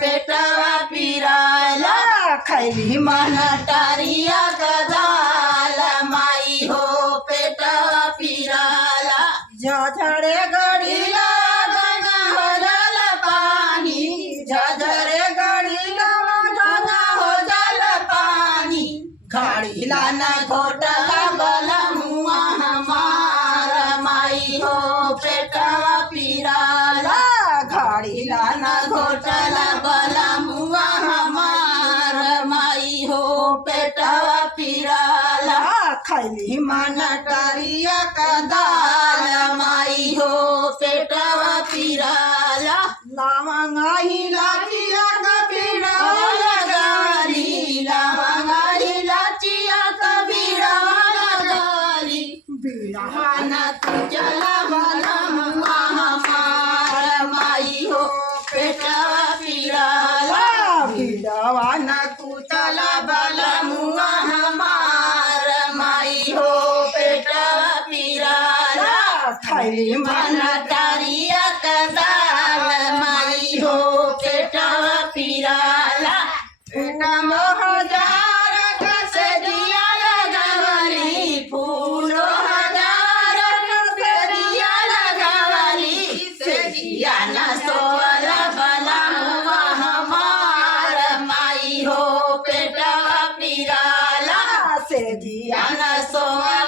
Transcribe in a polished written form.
पेटवा पिराला खैली मन टारिया गदाल माई हो पेटवा पिराला झझरे गड़ीला गंगा हो जल पानी झझरे गड़ीला गंगा हो जल पानी घड़ीला न घोटला गला मुआ हमार माई हो पेटवा पिराला घड़ीला न घोटला गला मुआ हमार माई हो पेटवा पिराला खैली मन टारिया कदाल माई हो पेटवा पिराला लवंगा इलाचिया कबीरा लगाली लवंगा इलाचिया कबीरा लगाली बिरहान तुझला भला मुआ हमार माई हो पेटवा पिराला बिरहान तुझला भला मुआ हमार माई हो पेटवा पिराला खैली मन टारिया कदाल माई हो पेटवा पिराला नम हजार कसे दिया लगावली फूलो हजार कसे दिया लगावली से दिया न सोला बला मुआ हमार माई हो पेटवा पिराला से दिया न सोला